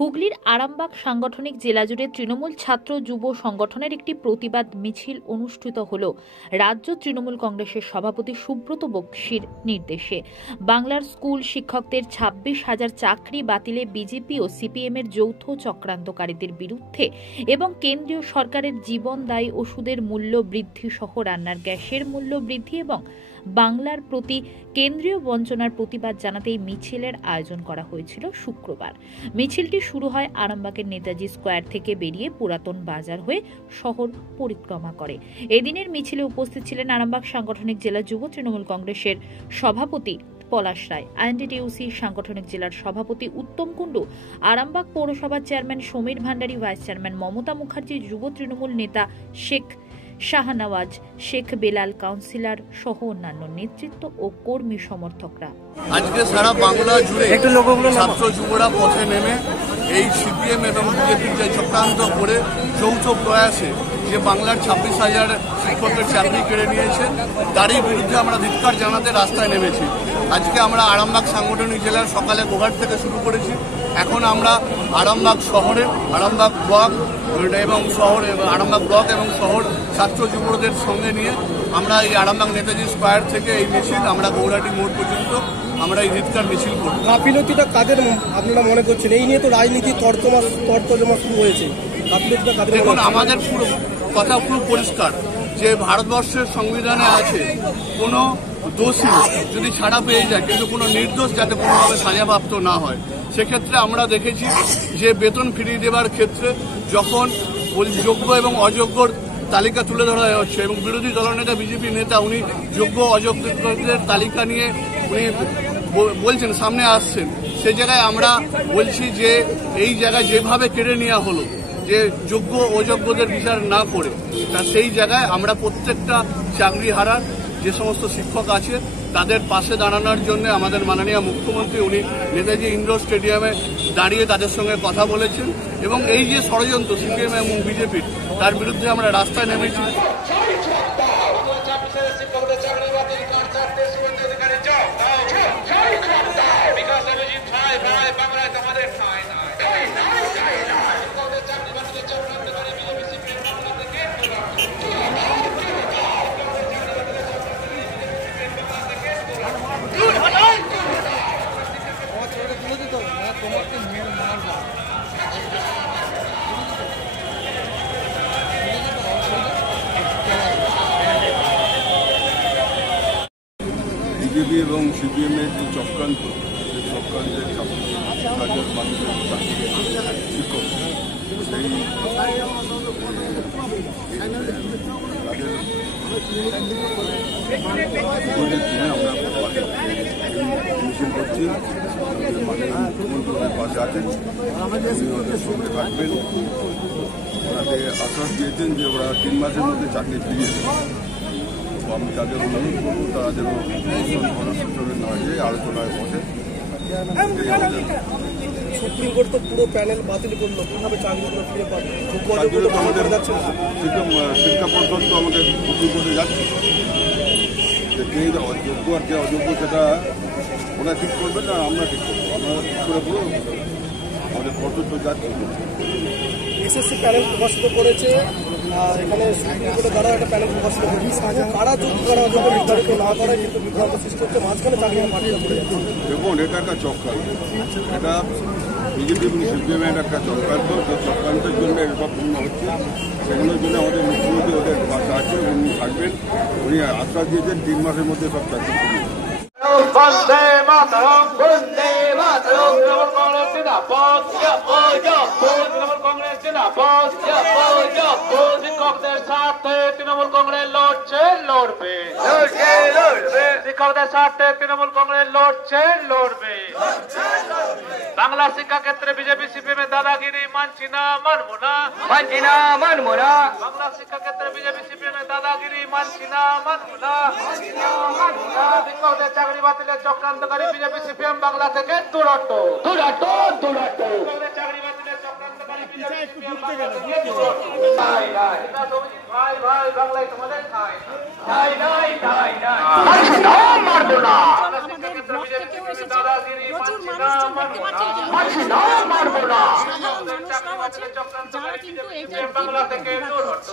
হুগলির আরামবাগ সাংগঠনিক জেলা জুড়ে তৃণমূল ছাত্র যুব সংগঠনের একটি প্রতিবাদ মিছিল অনুষ্ঠিত হল রাজ্য তৃণমূল কংগ্রেসের সভাপতি সুব্রত বক্সির নির্দেশে। বাংলার স্কুল শিক্ষকদের 26,000 চাকরি বাতিলে বিজেপি ও সিপিএম এর যৌথ চক্রান্তকারীদের বিরুদ্ধে এবং কেন্দ্রীয় সরকারের জীবনদায়ী ওষুধের মূল্য বৃদ্ধি সহ রান্নার গ্যাসের মূল্য বৃদ্ধি এবং বাংলার প্রতি কেন্দ্রীয় বঞ্চনার প্রতিবাদ জানাতে এই মিছিলের আয়োজন করা হয়েছিল শুক্রবার। মিছিলটি শুরু হয় আরামবাগের নেতাজি স্কোয়ার থেকে বেরিয়ে পুরাতন বাজার হয়ে শহর পরিক্রমা করে। এদিনের মিছিলে উপস্থিত ছিলেন আরামবাগ সাংগঠনিক জেলা যুব তৃণমূল কংগ্রেসের সভাপতি পলাশ রায়, আইএনটিটিইউসি সাংগঠনিক জেলার সভাপতি উত্তম কুণ্ডু, আরামবাগ পৌরসভার chairman Samir Bhandari, vice chairman Mamata Mukherjee, যুব তৃণমূল নেতা শেখ শাহনওয়াজ, শেখ বেলাল, কাউন্সিলর সহ অন্যান্য নেতৃত্ব ও কর্মী সমর্থকরা। আজকে সারা বাংলা জুড়ে ছাত্র যুবরা পথে নেমে এই সিপিএম এবং বিজেপির যে চক্রান্ত করে যৌথ প্রয়াসে যে বাংলার 26,000 শিক্ষকের চাকরি কেড়ে নিয়েছে তারই বিরুদ্ধে আমরা ধিক্কার জানাতে রাস্তায় নেমেছি। আজকে আমরা আরামবাগ সাংগঠনিক জেলার সকালে গোঘাট থেকে শুরু করেছি। এখন আমরা আরামবাগ শহরে আরামবাগ ব্লক এবং শহর ছাত্র যুবদের সঙ্গে নিয়ে আমরা এই আরামবাগ নেতাজি স্কোয়ার থেকে এই মিছিল আমরা গৌরাটি মোড় পর্যন্ত আমরা এই ধিক্কার মিছিল করব। গাফিলতিটা কাদের আপনারা মনে করছেন? এই নিয়ে তো রাজনীতি তর্কজমা শুরু হয়েছে। গাফিলতিটা কাদের? দেখুন, আমাদের কথা পুরো পরিষ্কার যে ভারতবর্ষের সংবিধানে আছে কোনো দোষী যদি ছাড়া পেয়ে যায় কিন্তু কোনো নির্দোষ যাতে কোনোভাবে সাজাপ্রাপ্ত না হয়। সেক্ষেত্রে আমরা দেখেছি যে বেতন ফিরিয়ে দেওয়ার ক্ষেত্রে যখন যোগ্য এবং অযোগ্যর তালিকা তুলে ধরা হচ্ছে এবং বিরোধী দলনেতা বিজেপি নেতা উনি যোগ্য অযোগ্যদের তালিকা নিয়ে উনি বলছেন, সামনে আসছেন, সেই জায়গায় আমরা বলছি যে এই জায়গায় যেভাবে কেড়ে নেওয়া হলো যে যোগ্য অযোগ্যদের বিচার না করে, তা সেই জায়গায় আমরা প্রত্যেকটা চাকরি হারার যে সমস্ত শিক্ষক আছে তাদের পাশে দাঁড়ানোর জন্য আমাদের মাননীয় মুখ্যমন্ত্রী উনি নেতাজি ইন্ডোর স্টেডিয়ামে দাঁড়িয়ে তাদের সঙ্গে কথা বলেছেন এবং এই যে ষড়যন্ত্র সিপিএম এবং বিজেপির তার বিরুদ্ধে আমরা রাস্তায় নেমেছি। বিজেপি এবং সিপিএমের যে চক্রান্ত, সেই চক্রান্তের কাজের মানুষের শিক্ষক সেই আমরা মিছিল করছি। মুখ্যমন্ত্রীদের পাশে আছেন, ওদের সঙ্গে থাকবেন। ওনাকে আশ্বাস দিয়েছেন যে ওরা 3 মাসের মধ্যে চাকরি ফিরিয়ে দেবে। আমি তাদের অনুরোধ করবো তারা যেন নয় যে আলোচনায় বসে। সুপ্রিম কোর্ট তো পুরো প্যানেল বাতিল করলো, কিভাবে চাকরিগুলো ফিরে পাবে? আমাদের শিক্ষা পর্ষদ তো আমাদের সুপ্রিম কোর্টে যাচ্ছে, কে যোগ্য আর কে অযোগ্য সেটা ওরা ঠিক করবে না, আমরা ঠিক করবো। আমরা ঠিক করে পুরো আমাদের পর্ষদ তো যাচ্ছে। এসএসসি প্যানেল প্রকাশিত করেছে, এখানে সুপ্রিম কোর্টে দ্বারা একটা প্যানেল প্রকাশিত করেছে। কারা যোগ্য কারা অযোগ্য নির্ধারিত না করায় কিন্তু বিভ্রান্ত সৃষ্টি হচ্ছে, মাঝখানে চাকরি মাটিতে পড়ে যাচ্ছে। দেখুন, এটা একটা চক্রান্ত, এটা বিজেপি এবং সিপিএমের একটা চক্রান্ত। যে চক্রান্তের জন্য এসব পূর্ণ হচ্ছে, সেগুলোর জন্য আমাদের মুখ্যমন্ত্রী ওদের পাশে আছে, উনি থাকবেন। উনি আশ্বাস দিয়েছেন 3 মাসের মধ্যে সব চাকরি করবেন। বন্দে মাতরম, বন্দে মাতরম, তৃণমূল কংগ্রেস জিন্দাবাদ, তৃণমূল কংগ্রেস জিন্দাবাদ, শিক্ষকদের স্বার্থে তৃণমূল কংগ্রেস লড়ছে, লড়বে, শিক্ষকদের স্বার্থে তৃণমূল কংগ্রেস লড়ছে, লড়বে। বাংলা শিক্ষা ক্ষেত্রে বিজেপি সিপিএম এর দাদাগিরি মানছি না, মানবো না, মানছি না, মানবো না। বাংলা শিক্ষা ক্ষেত্রে বিজেপি সিপিএম এর দাদাগিরি মানছি না, মানবো না, মানছি না, মানবো না। শিক্ষকদের চাকরি বাতিলের চক্রান্তকারী বিজেপি সিপিএম বাংলা থেকে দূরত্ব, দূরত্ব, দূরত্ব। শিক্ষকদের চাকরি বাতিলের চক্রান্তকারী বিজেপি সিপিএম বাংলা থেকে দূরত্ব। ভাই ভাই বাংলায় তোমাদের ঠাই নাই, নাই, নাই, নাই। মানছি না, মানবো না। বাংলা শিক্ষা ক্ষেত্রে বিজেপি সিপিএম এর দাদাগিরি মানছি না, মানবো না, মানছি না, মানবো না। আছে যারা কিন্তু এটা বাংলা থেকে দূর হটো।